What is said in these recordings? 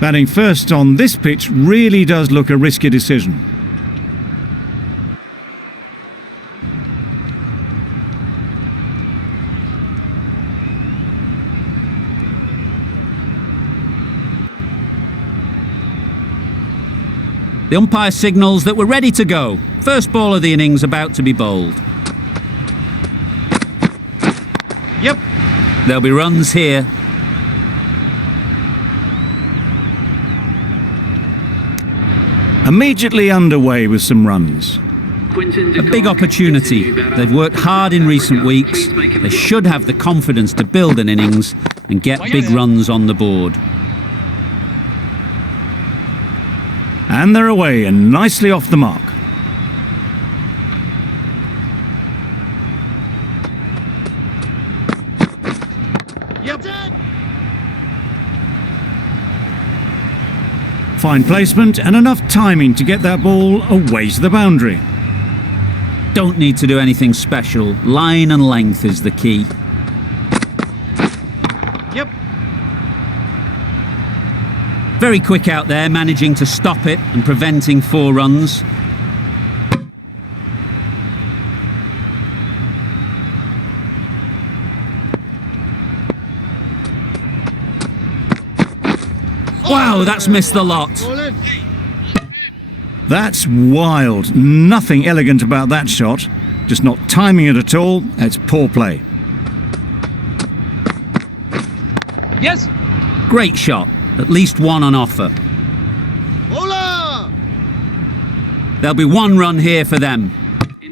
Batting first on this pitch really does look a risky decision. The umpire signals that we're ready to go. First ball of the innings about to be bowled. Yep. There'll be runs here. Immediately underway with some runs. A big opportunity. They've worked hard in recent weeks. They should have the confidence to build an innings and get big runs on the board. And they're away and nicely off the mark. Yep. Fine placement and enough timing to get that ball away to the boundary. Don't need to do anything special. Line and length is the key. Yep. Very quick out there, managing to stop it and preventing 4 runs. Wow, that's missed the lot. That's wild. Nothing elegant about that shot. Just not timing it at all. It's poor play. Yes. Great shot. At least 1 on offer. Hola! There'll be 1 run here for them.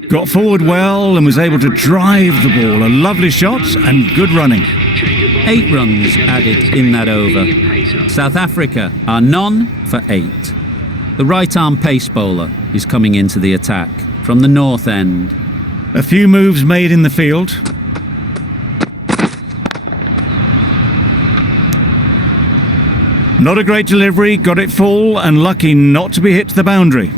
Got forward well and was able to drive the ball. A lovely shot and good running. 8 runs added in that over. South Africa are none for 8. The right-arm pace bowler is coming into the attack from the north end. A few moves made in the field. Not a great delivery, got it full and lucky not to be hit to the boundary.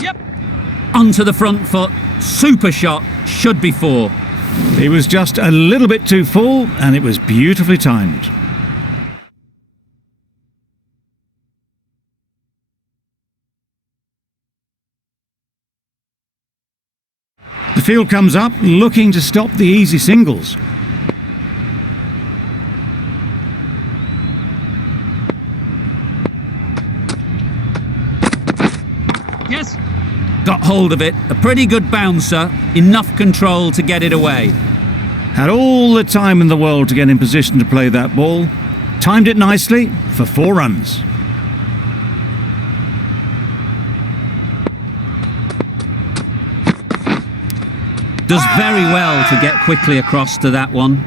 Yep. Onto the front foot. Super shot. Should be 4. He was just a little bit too full and it was beautifully timed. The field comes up, looking to stop the easy singles. Yes. Got hold of it. A pretty good bouncer. Enough control to get it away. Had all the time in the world to get in position to play that ball. Timed it nicely for 4 runs. Does very well to get quickly across to that one.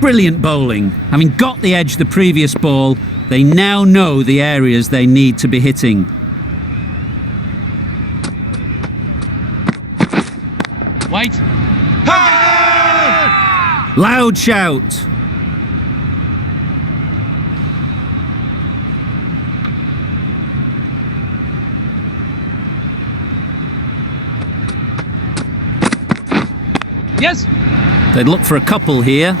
Brilliant bowling. Having got the edge the previous ball, they now know the areas they need to be hitting. Wait. Loud shout. Yes. They'd look for a couple here.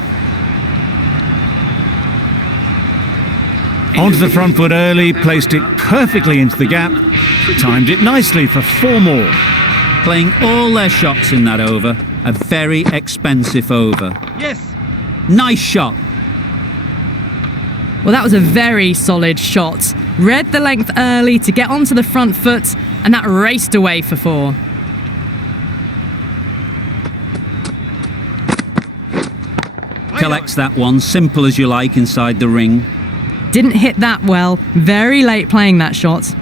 Onto the front foot early, placed it perfectly into the gap, timed it nicely for 4 more. Playing all their shots in that over. A very expensive over. Yes. Nice shot. Well, that was a very solid shot. Read the length early to get onto the front foot, and that raced away for 4. Collects that one, simple as you like, inside the ring. Didn't hit that well. Very late playing that shot.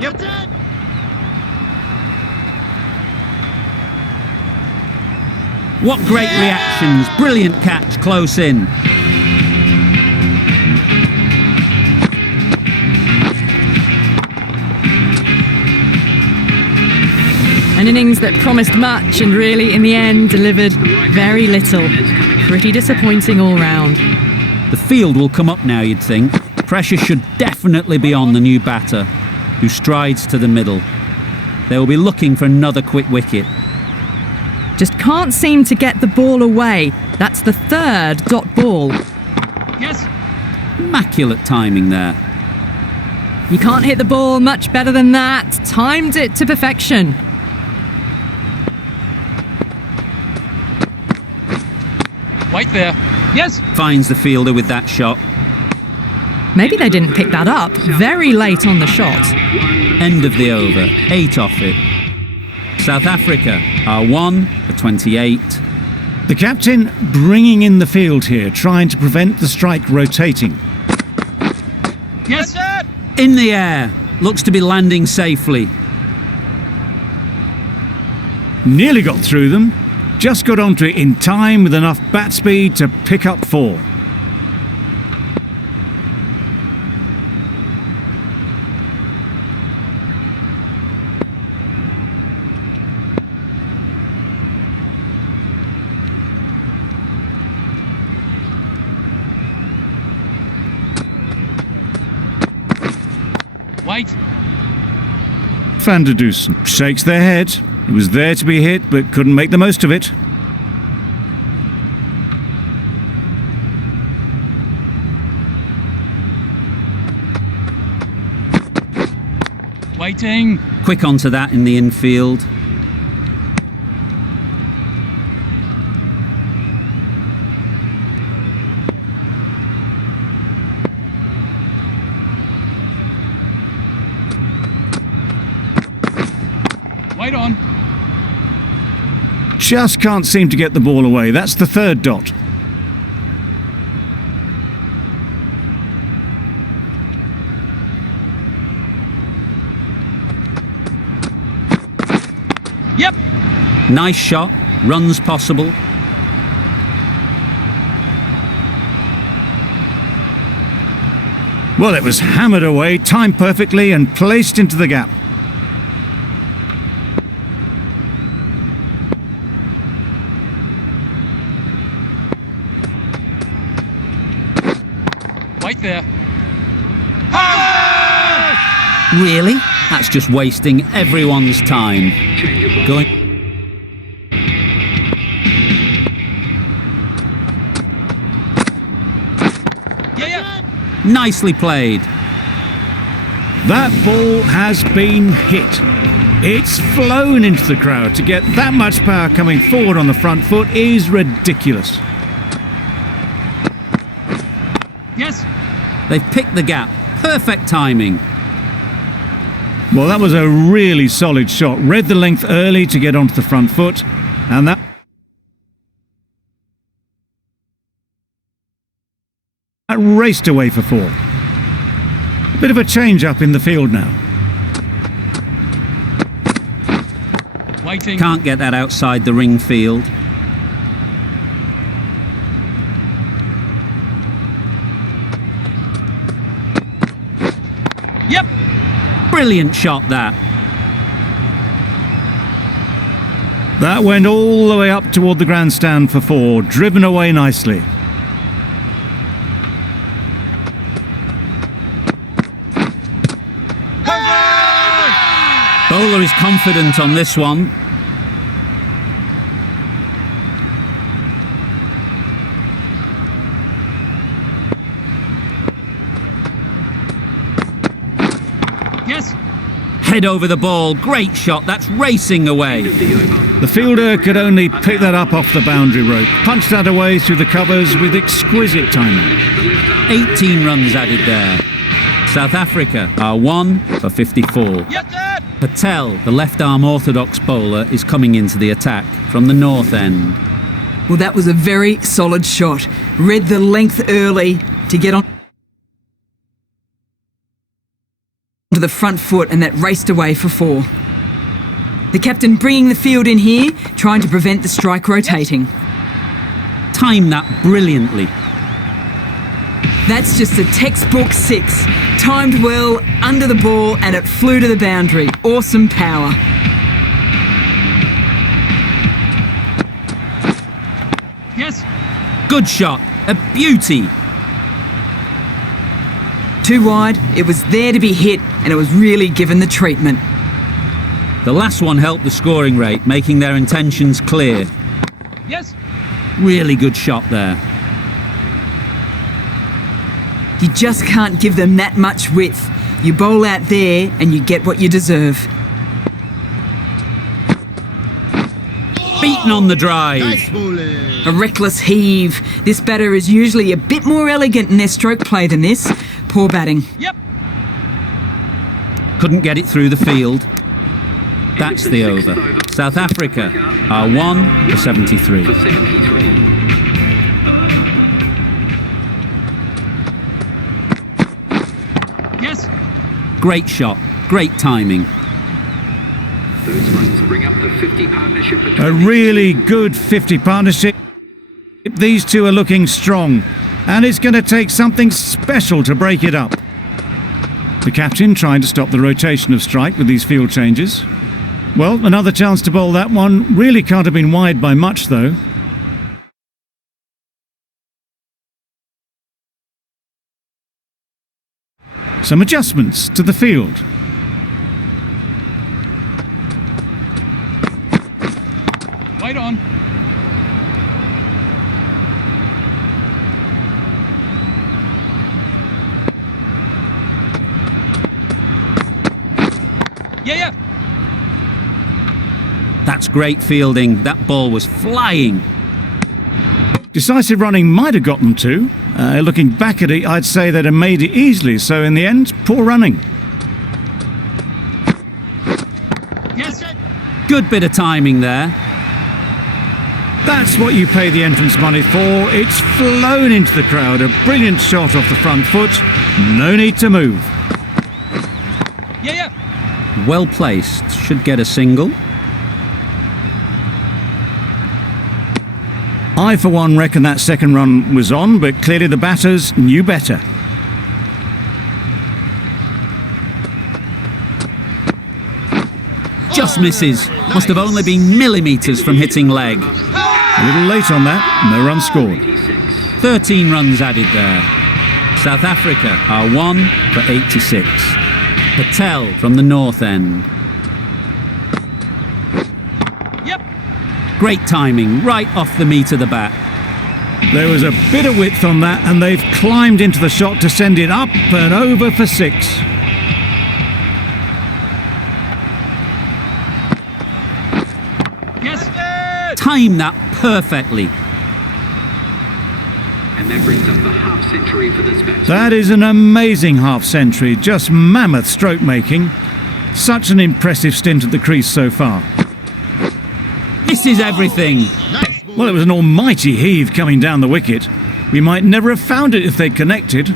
Yep. What great reactions. Brilliant catch close in. An innings that promised much and really, in the end, delivered very little. Pretty disappointing all round. The field will come up now, you'd think. Pressure should definitely be on the new batter, who strides to the middle. They will be looking for another quick wicket. Just can't seem to get the ball away. That's the third dot ball. Yes. Immaculate timing there. You can't hit the ball much better than that. Timed it to perfection. Wait there. Yes. Finds the fielder with that shot. Maybe they didn't pick that up. Very late on the shot. End of the over. 8 off it. South Africa are 1 for 28. The captain bringing in the field here, trying to prevent the strike rotating. Yes. In the air. Looks to be landing safely. Nearly got through them. Just got onto it in time with enough bat speed to pick up 4. Wait. Van der Dusen shakes their head. He was there to be hit, but couldn't make the most of it. Waiting. Quick onto that in the infield. Wait on. Just can't seem to get the ball away. That's the third dot. Yep. Nice shot. Runs possible. Well, it was hammered away, timed perfectly and placed into the gap. Wait there. Really? That's just wasting everyone's time. Going. Yeah. Nicely played. That ball has been hit. It's flown into the crowd. To get that much power coming forward on the front foot is ridiculous. Yes. They've picked the gap. Perfect timing. Well, that was a really solid shot. Read the length early to get onto the front foot, and that raced away for 4. A bit of a change-up in the field now. Waiting. Can't get that outside the ring field. Yep. Brilliant shot that. That went all the way up toward the grandstand for 4, driven away nicely. Bowler is confident on this one. Yes. Head over the ball. Great shot. That's racing away. The fielder could only pick that up off the boundary rope, punched that away through the covers with exquisite timing. 18 runs added there. South Africa are 1 for 54. Yes, Dad. Patel, the left-arm orthodox bowler, is coming into the attack from the north end. Well, that was a very solid shot. Read the length early to get on to the front foot, and that raced away for 4. The captain bringing the field in here, trying to prevent the strike rotating. Timed that brilliantly. That's just a textbook 6. Timed well, under the ball, and it flew to the boundary. Awesome power. Yes. Good shot. A beauty. Too wide, it was there to be hit, and it was really given the treatment. The last one helped the scoring rate, making their intentions clear. Yes. Really good shot there. You just can't give them that much width. You bowl out there, and you get what you deserve. Beaten on the drive. A reckless heave. This batter is usually a bit more elegant in their stroke play than this. Poor batting. Yep. Couldn't get it through the field. That's the over. South Africa are 1 for 73. Yes. Great shot, great timing. Those runs bring up the 50 partnership. A really good 50 partnership. These two are looking strong, and it's going to take something special to break it up. The captain trying to stop the rotation of strike with these field changes. Well, another chance to bowl that one. Really can't have been wide by much, though. Some adjustments to the field. Wide on. Yeah. That's great fielding. That ball was flying. Decisive running might have got them two. Looking back at it, I'd say they'd have made it easily. So in the end, poor running. Yes. Good bit of timing there. That's what you pay the entrance money for. It's flown into the crowd. A brilliant shot off the front foot. No need to move. Yeah. Well placed. Should get a single. I, for one, reckon that second run was on, but clearly the batters knew better. Just misses. Must have only been millimetres from hitting leg. A little late on that, no run scored. 13 runs added there. South Africa are 1 for 86. Patel from the north end. Yep. Great timing, right off the meat of the bat. There was a bit of width on that, and they've climbed into the shot to send it up and over for 6. Yes. Time that perfectly. And that brings up the half century for this batsman. That is an amazing half century, just mammoth stroke making. Such an impressive stint at the crease so far. This is everything. Well, it was an almighty heave coming down the wicket. We might never have found it if they'd connected.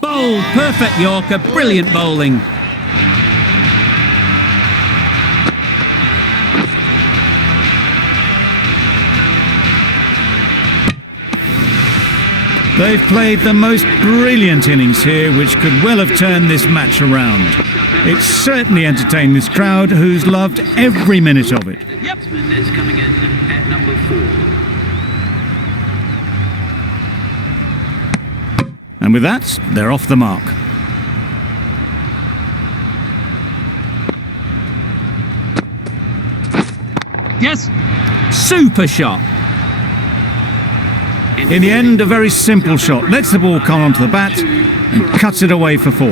Bold, perfect Yorker, brilliant bowling. They've played the most brilliant innings here, which could well have turned this match around. It's certainly entertained this crowd, who's loved every minute of it. Yep. Batsman is coming in at number 4. And with that, they're off the mark. Yes. Super shot. In the end, a very simple shot. Lets the ball come onto the bat and cuts it away for 4.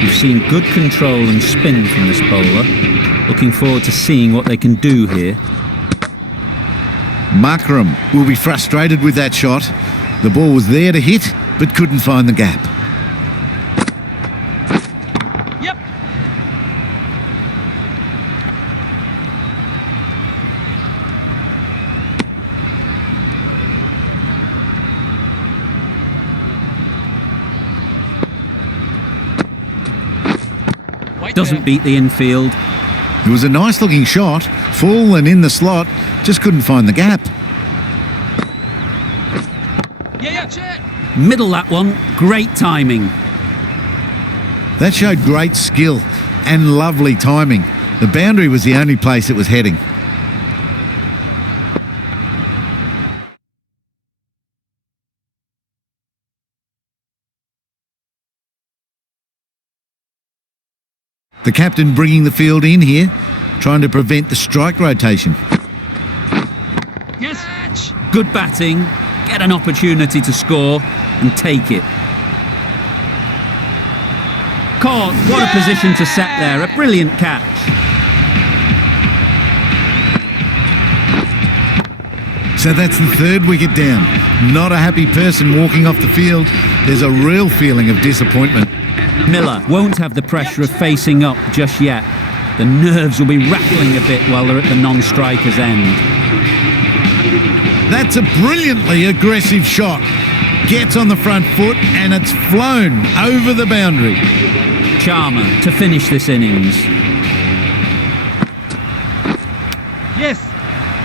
You've seen good control and spin from this bowler. Looking forward to seeing what they can do here. Markram will be frustrated with that shot. The ball was there to hit, but couldn't find the gap. Yep. White Doesn't there. beat the infield. It was a nice looking shot, full and in the slot, just couldn't find the gap. Yeah. Middle that one, great timing. That showed great skill and lovely timing. The boundary was the only place it was heading. The captain bringing the field in here, trying to prevent the strike rotation. Yes. Good batting, get an opportunity to score and take it. Caught, what a position to set there, a brilliant catch. So that's the third wicket down. Not a happy person walking off the field. There's a real feeling of disappointment. Miller won't have the pressure of facing up just yet. The nerves will be rattling a bit while they're at the non-striker's end. That's a brilliantly aggressive shot. Gets on the front foot and it's flown over the boundary. Charmer to finish this innings. Yes.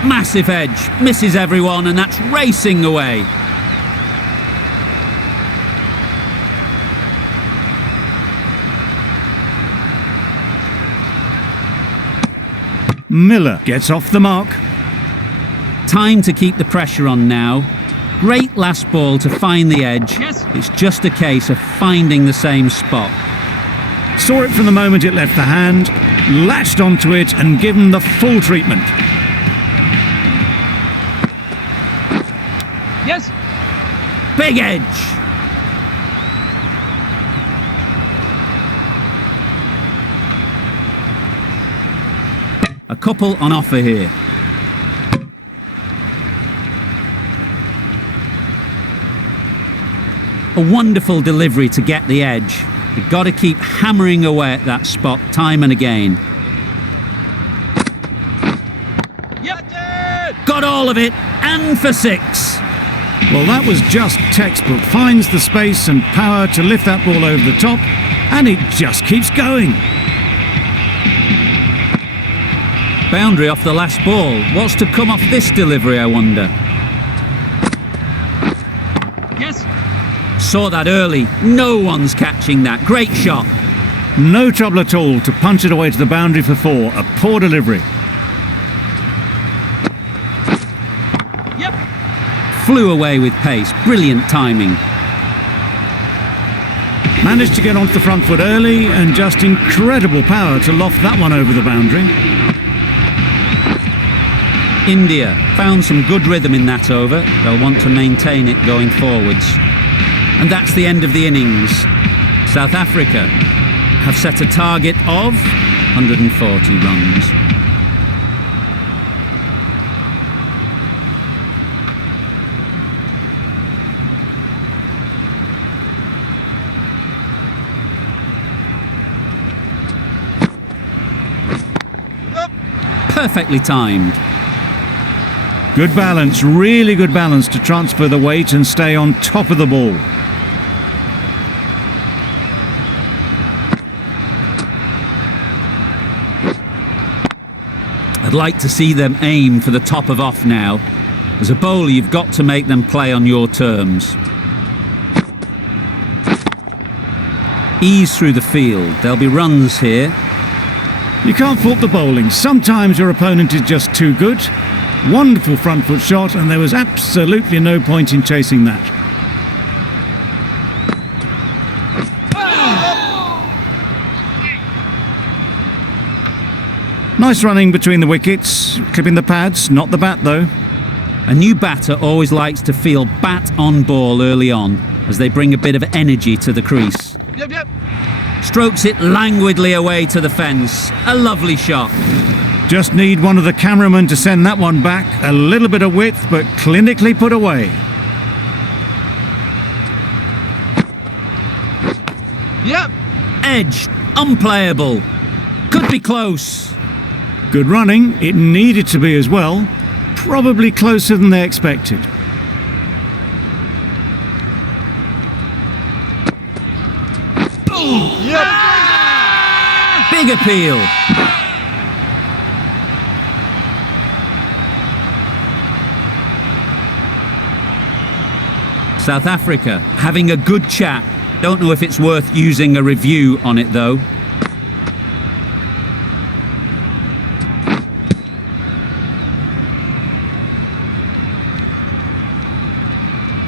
Massive edge, misses everyone, and that's racing away. Miller gets off the mark. Time to keep the pressure on now. Great last ball to find the edge. Yes. It's just a case of finding the same spot. Saw it from the moment it left the hand, latched onto it and given the full treatment. Yes. Big edge. A couple on offer here. A wonderful delivery to get the edge. You've got to keep hammering away at that spot time and again. Yep. Got all of it, and for 6. Well, that was just textbook. Finds the space and power to lift that ball over the top, and it just keeps going. Boundary off the last ball. What's to come off this delivery, I wonder? Yes. Saw that early. No one's catching that. Great shot. No trouble at all to punch it away to the boundary for 4. A poor delivery. Yep. Flew away with pace. Brilliant timing. Managed to get onto the front foot early and just incredible power to loft that one over the boundary. India found some good rhythm in that over. They'll want to maintain it going forwards. And that's the end of the innings. South Africa have set a target of 140 runs. Perfectly timed. Good balance, really good balance to transfer the weight and stay on top of the ball. I'd like to see them aim for the top of off now. As a bowler, you've got to make them play on your terms. Ease through the field. There'll be runs here. You can't fault the bowling. Sometimes your opponent is just too good. Wonderful front foot shot, and there was absolutely no point in chasing that. Nice running between the wickets, clipping the pads, not the bat though. A new batter always likes to feel bat on ball early on, as they bring a bit of energy to the crease. Yep. Strokes it languidly away to the fence. A lovely shot. Just need one of the cameramen to send that one back. A little bit of width, but clinically put away. Yep. Edge, unplayable. Could be close. Good running, it needed to be as well. Probably closer than they expected. Big appeal. South Africa having a good chat. Don't know if it's worth using a review on it though.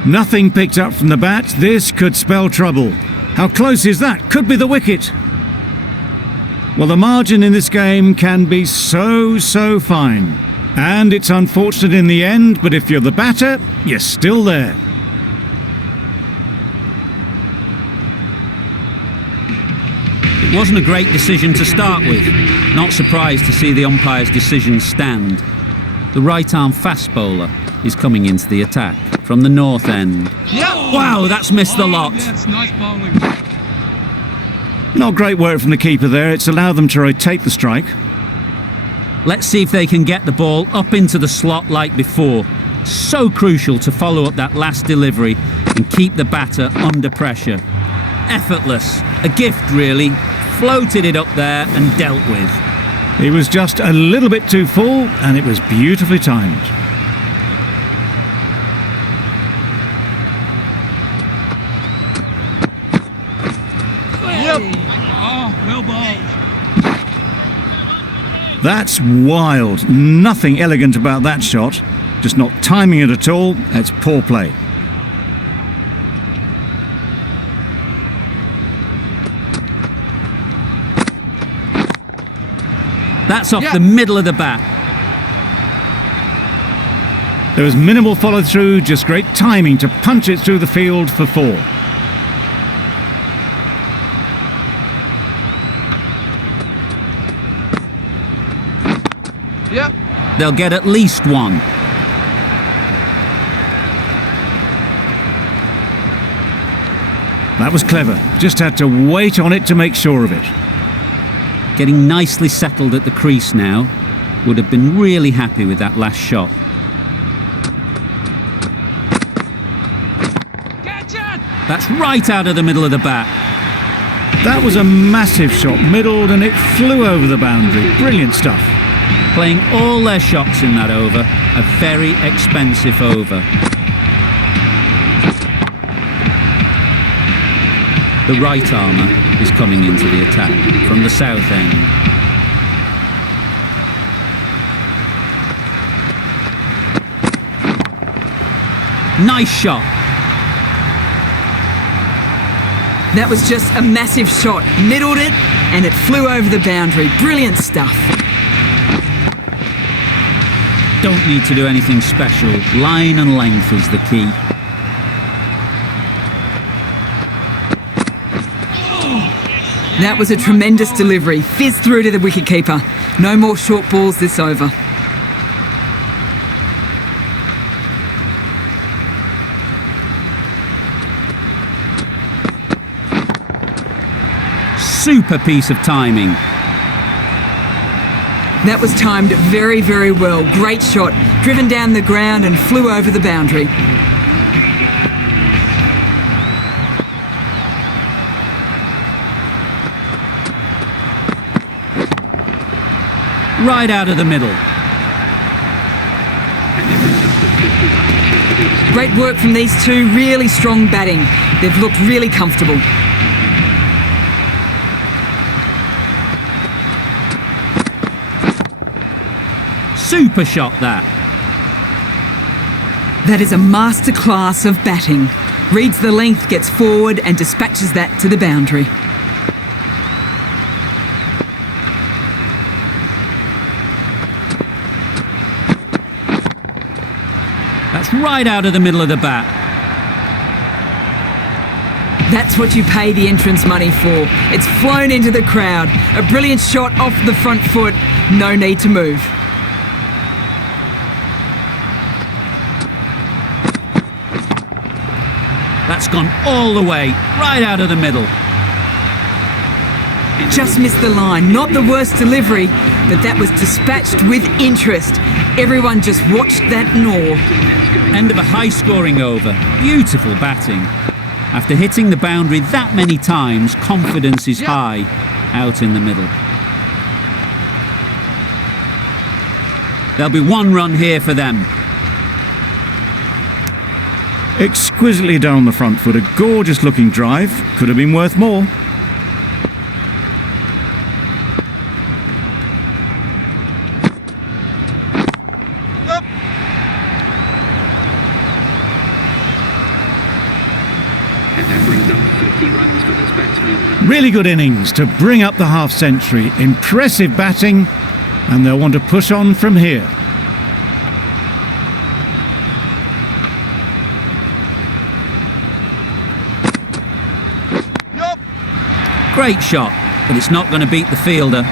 Nothing picked up from the bat. This could spell trouble. How close is that? Could be the wicket. Well, the margin in this game can be so fine. And it's unfortunate in the end, but if you're the batter, you're still there. It wasn't a great decision to start with. Not surprised to see the umpire's decision stand. The right-arm fast bowler is coming into the attack from the north end. Yep. Wow, that's missed the lot. That's nice bowling. Not great work from the keeper there. It's allowed them to rotate the strike. Let's see if they can get the ball up into the slot like before. So crucial to follow up that last delivery and keep the batter under pressure. Effortless, a gift really. Floated it up there and dealt with. He was just a little bit too full, and it was beautifully timed. Yep. Oh, well bowled. That's wild. Nothing elegant about that shot. Just not timing it at all. That's poor play. That's off Yeah. the middle of the bat. There was minimal follow-through, just great timing to punch it through the field for 4. Yep. They'll get at least one. That was clever. Just had to wait on it to make sure of it. Getting nicely settled at the crease now. Would have been really happy with that last shot. Catch it! That's right out of the middle of the bat. That was a massive shot, middled, and it flew over the boundary. Brilliant stuff. Playing all their shots in that over. A very expensive over. The right armour is coming into the attack from the south end. Nice shot. That was just a massive shot. Middled it, and it flew over the boundary. Brilliant stuff. Don't need to do anything special. Line and length is the key. That was a tremendous delivery. Fizz through to the wicketkeeper. No more short balls this over. Super piece of timing. That was timed very, very well. Great shot. Driven down the ground and flew over the boundary. Right out of the middle. Great work from these two. Really strong batting. They've looked really comfortable. Super shot that. That is a masterclass of batting. Reads the length, gets forward and dispatches that to the boundary. That's right out of the middle of the bat. That's what you pay the entrance money for. It's flown into the crowd. A brilliant shot off the front foot. No need to move. That's gone all the way, right out of the middle. Just missed the line. Not the worst delivery, but that was dispatched with interest. Everyone just watched that gnaw. End of a high-scoring over. Beautiful batting. After hitting the boundary that many times, confidence is high out in the middle. There'll be one run here for them. Exquisitely done on the front foot. A gorgeous looking drive. Could have been worth more. batsman. Really good innings to bring up the half-century. Impressive batting, and they'll want to push on from here. Great shot, but it's not going to beat the fielder.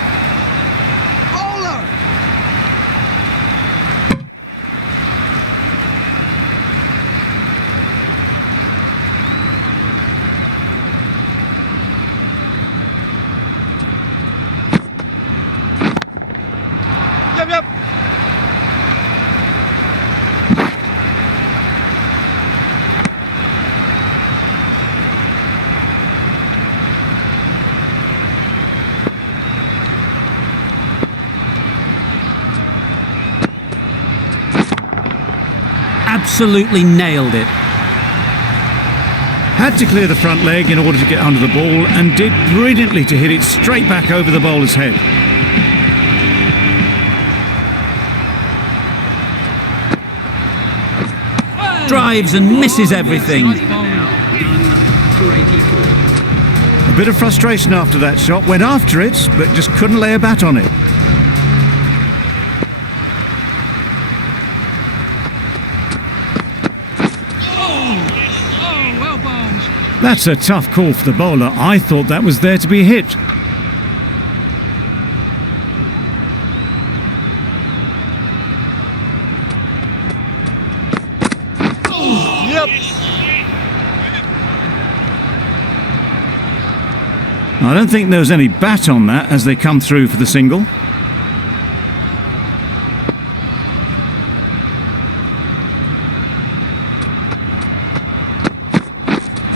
Absolutely nailed it. Had to clear the front leg in order to get under the ball, and did brilliantly to hit it straight back over the bowler's head. Drives and misses everything. Done for 84. A bit of frustration after that shot, went after it, but just couldn't lay a bat on it. Oh, well bowled. That's a tough call for the bowler. I thought that was there to be hit. I don't think there was any bat on that as they come through for the single.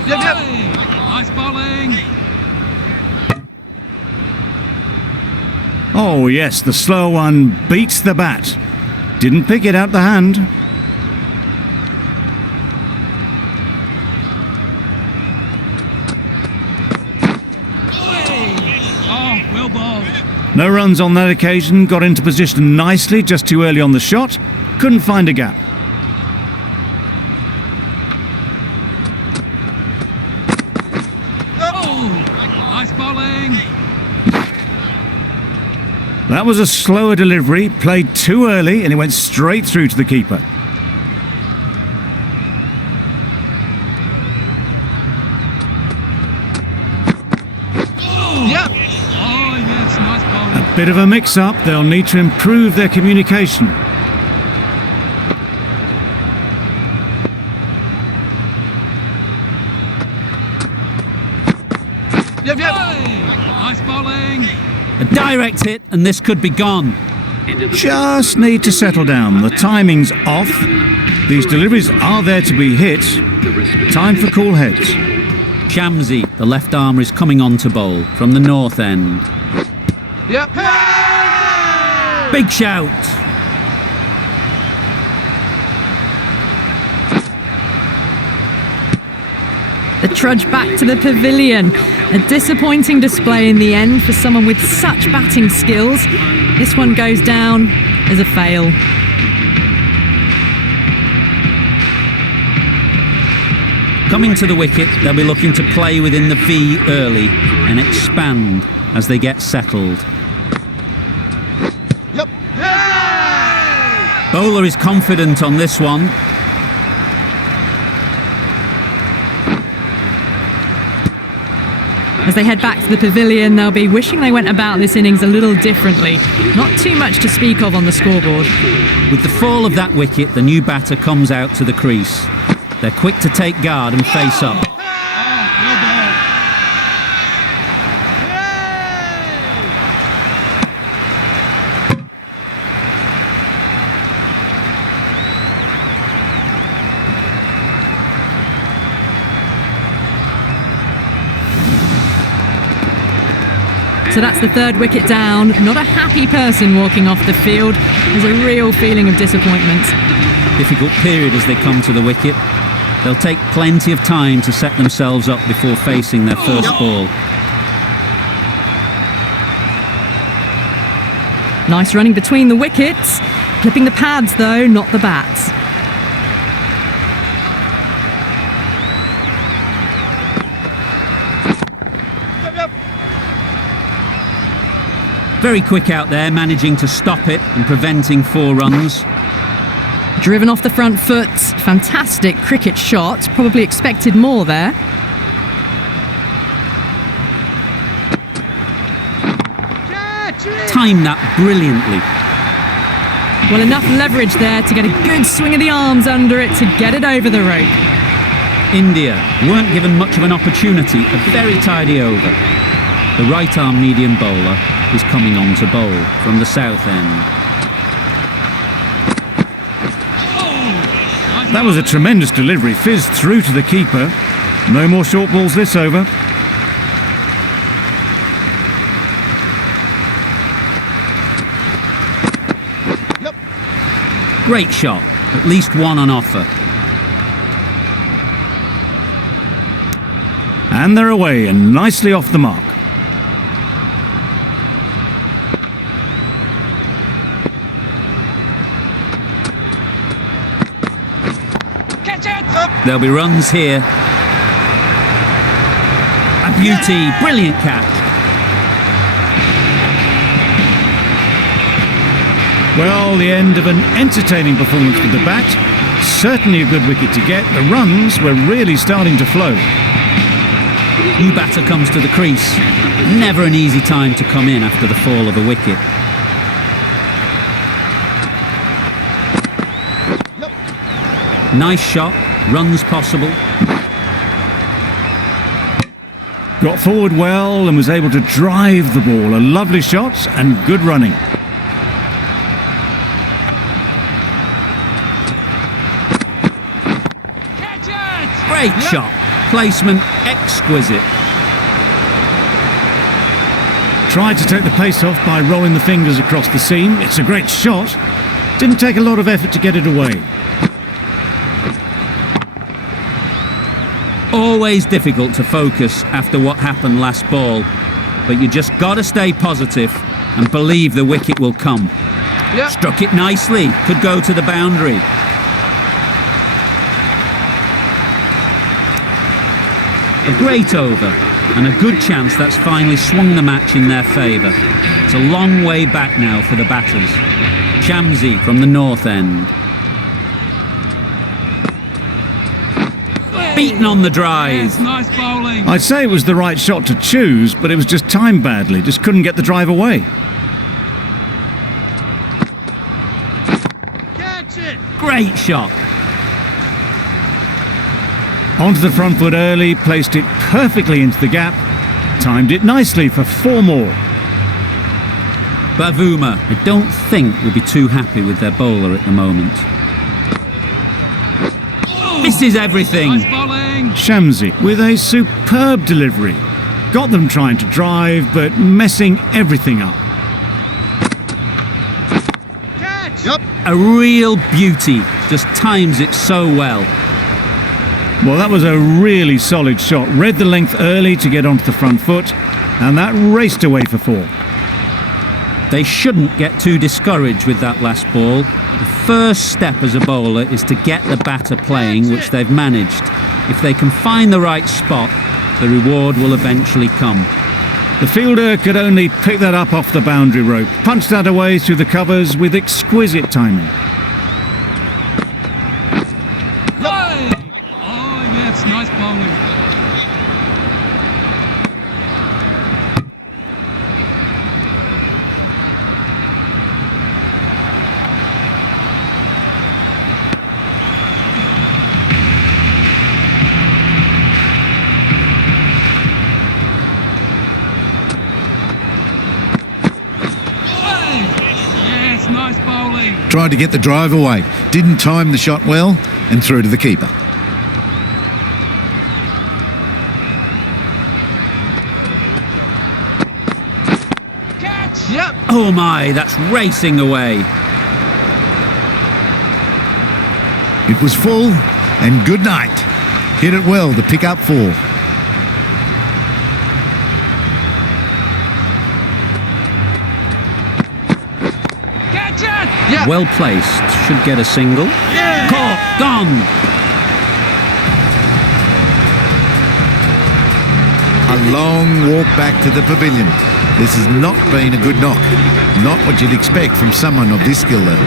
Hey, nice bowling. Oh yes, the slow one beats the bat. Didn't pick it out the hand. Oh, well bowled. No runs on that occasion, got into position nicely just too early on the shot. Couldn't find a gap. Oh, nice bowling. That was a slower delivery, played too early, and it went straight through to the keeper. Yep. Oh, yes, nice bowling. A bit of a mix-up, they'll need to improve their communication. Hey, nice bowling. A direct hit, and this could be gone. Just need to settle down. The timing's off. These deliveries are there to be hit. Time for cool heads. Shamsi, the left armer, is coming on to bowl from the north end. Yep. Big shout. The trudge back to the pavilion. A disappointing display in the end for someone with such batting skills. This one goes down as a fail. Coming to the wicket, they'll be looking to play within the V early and expand as they get settled. Yep. Hey! Bowler is confident on this one. As they head back to the pavilion, they'll be wishing they went about this innings a little differently. Not too much to speak of on the scoreboard. With the fall of that wicket, the new batter comes out to the crease. They're quick to take guard and face up. Oh, well bowled. So that's the third wicket down. Not a happy person walking off the field. There's a real feeling of disappointment. Difficult period as they come to the wicket. They'll take plenty of time to set themselves up before facing their first ball. Nice running between the wickets. Clipping the pads though, not the bats. Very quick out there, managing to stop it and preventing 4 runs. Driven off the front foot. Fantastic cricket shot. Probably expected more there. Timed that brilliantly. Well, enough leverage there to get a good swing of the arms under it to get it over the rope. India weren't given much of an opportunity, a very tidy over. The right-arm medium bowler is coming on to bowl from the south end. That was a tremendous delivery, fizzed through to the keeper. No more short balls this over. Great shot, at least one on offer. And they're away and nicely off the mark. There'll be runs here. A beauty, brilliant catch. Well, the end of an entertaining performance with the bat. Certainly a good wicket to get. The runs were really starting to flow. New batter comes to the crease. Never an easy time to come in after the fall of a wicket. Nice shot, runs possible. Got forward well and was able to drive the ball. A lovely shot and good running. Great shot. Placement exquisite. Tried to take the pace off by rolling the fingers across the seam. It's a great shot. Didn't take a lot of effort to get it away. Always difficult to focus after what happened last ball, but you just got to stay positive and believe the wicket will come. Yep. Struck it nicely, could go to the boundary. A great over and a good chance that's finally swung the match in their favour. It's a long way back now for the batters. Shamsi from the north end. Beaten on the drive. Yes, nice bowling. I'd say it was the right shot to choose, but it was just timed badly. Just couldn't get the drive away. Catch it. Great shot. Onto the front foot early, placed it perfectly into the gap. Timed it nicely for 4 more. Bavuma, I don't think will be too happy with their bowler at the moment. Misses everything. Nice bowling. Shamsi with a superb delivery. Got them trying to drive, but messing everything up. Catch. A real beauty. Just times it so well. Well, that was a really solid shot. Read the length early to get onto the front foot, and that raced away for 4. They shouldn't get too discouraged with that last ball. The first step as a bowler is to get the batter playing, which they've managed. If they can find the right spot, the reward will eventually come. The fielder could only pick that up off the boundary rope, punched that away through the covers with exquisite timing. Oh, yes, nice bowling. Yes, nice bowling. Tried to get the drive away. Didn't time the shot well and threw to the keeper. Catch. Yep. Oh my, that's racing away. It was full and good night. Hit it well to pick up 4. Catch it. Yep. Well placed, should get a single. Caught, gone. A long walk back to the pavilion. This has not been a good knock. Not what you'd expect from someone of this skill level.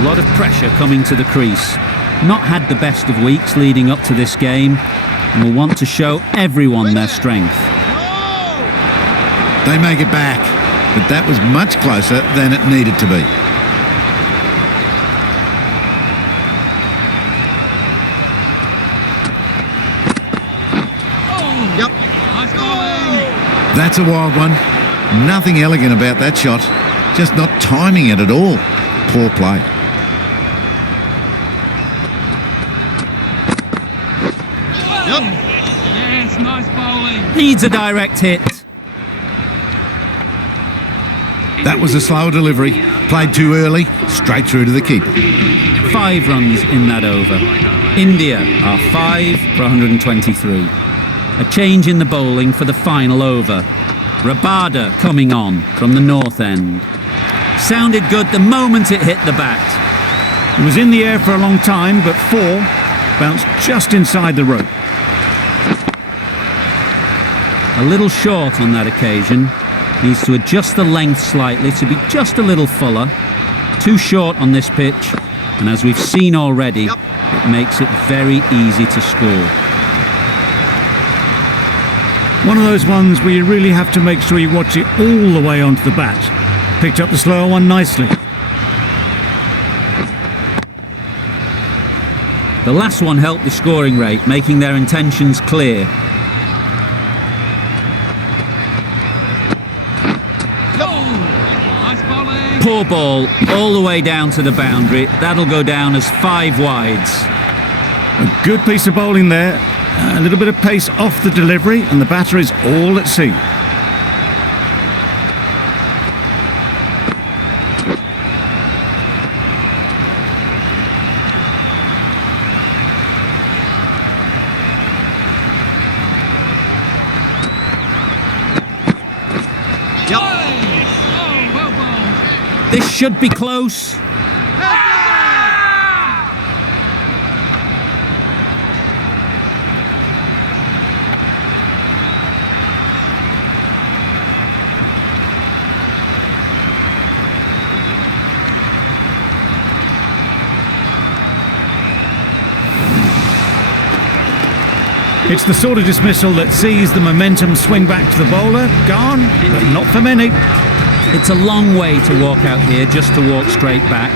A lot of pressure coming to the crease. Not had the best of weeks leading up to this game and will want to show everyone their strength. They make it back, but that was much closer than it needed to be. Nice bowling. That's a wild one. Nothing elegant about that shot. Just not timing it at all. Poor play. Yes, nice bowling. Needs a direct hit. That was a slower delivery. Played too early, straight through to the keeper. 5 runs in that over. India are 5 for 123. A change in the bowling for the final over. Rabada coming on from the north end. Sounded good the moment it hit the bat. It was in the air for a long time, but 4 bounced just inside the rope. A little short on that occasion. Needs to adjust the length slightly to be just a little fuller. Too short on this pitch, and as we've seen already, it makes it very easy to score. One of those ones where you really have to make sure you watch it all the way onto the bat. Picked up the slower one nicely. The last one helped the scoring rate, making their intentions clear. Nice bowling. Poor ball, all the way down to the boundary. That'll go down as 5 wides. A good piece of bowling there. A little bit of pace off the delivery, and the batter is all at sea. Oh, well bowled. This should be close. It's the sort of dismissal that sees the momentum swing back to the bowler. Gone, but not for many. It's a long way to walk out here just to walk straight back.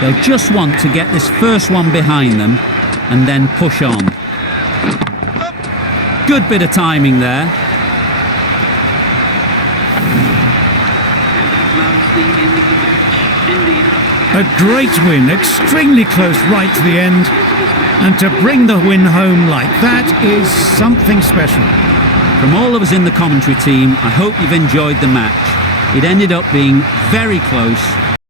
They'll just want to get this first one behind them and then push on. Good bit of timing there. A great win, extremely close right to the end. And to bring the win home like that is something special. From all of us in the commentary team, I hope you've enjoyed the match. It ended up being very close